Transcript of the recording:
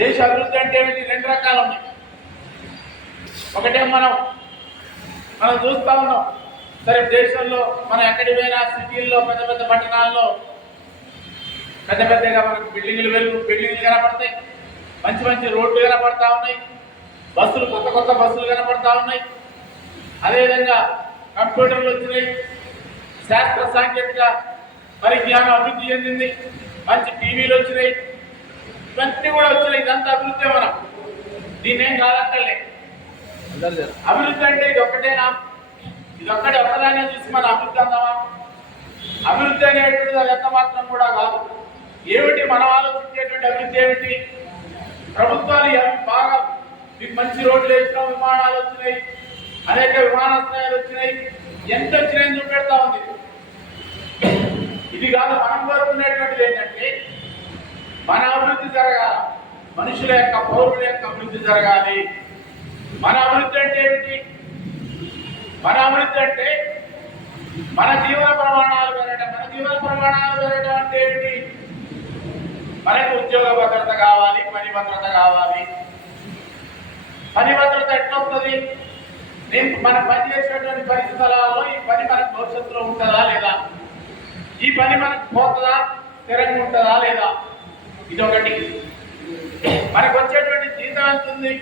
దేశ అభివృద్ధి అంటే రెండు రకాలు ఉన్నాయి. ఒకటే మనం చూస్తా ఉన్నాం. సరే, దేశంలో మనం ఎక్కడికి పోయినా సిటీల్లో పెద్ద పెద్ద పట్టణాల్లో పెద్ద పెద్దగా మనకు బిల్డింగ్లు కనపడతాయి, మంచి మంచి రోడ్లు కనపడతా ఉన్నాయి, బస్సులు కొత్త బస్సులు కనపడతా ఉన్నాయి. అదేవిధంగా కంప్యూటర్లు వచ్చినాయి, శాస్త్ర సాంకేతిక పరిజ్ఞానం అభివృద్ధి చెందింది, మంచి టీవీలు వచ్చినాయి, ఇవన్నీ కూడా వచ్చినాయి. ఇదంతా అభివృద్ధి. మనం దీన్ని ఏం కాదంటలే. అభివృద్ధి అంటే ఇది ఒక్కటేనా? ఇది ఒక్కదానే చూసి మన అభివృద్ధి అందామా? అభివృద్ధి అనేటువంటిది అది ఎంత మాత్రం కూడా కాదు. ఏమిటి మనం ఆలోచించేటువంటి అభివృద్ధి ఏమిటి? ప్రభుత్వాలు బాగా మంచి రోడ్లు వేసినాం, విమానాలు వచ్చినాయి, అనేక విమానాశ్రయాలు వచ్చినాయి, ఎంత వచ్చినాయని చూపెడతా ఉంది. ఇది కాదు. మనం కోరుకునేటువంటిది ఏంటంటే మన అభివృద్ధి జరగాల, మనుషుల యొక్క పౌరుల యొక్క అభివృద్ధి జరగాలి. మన అభివృద్ధి అంటే ఏమిటి? మన అభివృద్ధి అంటే మన జీవన ప్రమాణాలు పెరగడం. మన జీవన ప్రమాణాలు పెరగడం అంటే ఏమిటి? మనకు ఉద్యోగ భద్రత కావాలి, పని భద్రత కావాలి. పని భద్రత ఎట్లా వస్తుంది? మనం పనిచేసేటువంటి పరిస్థితులలో ఈ పని మనకు భవిష్యత్తులో ఉంటుందా లేదా? ఈ పని మనకు పోతుందా, స్థిరంగా ఉంటుందా లేదా? ఇదొకటి. మనకు వచ్చేటువంటి జీతం ఎంత ఉంది?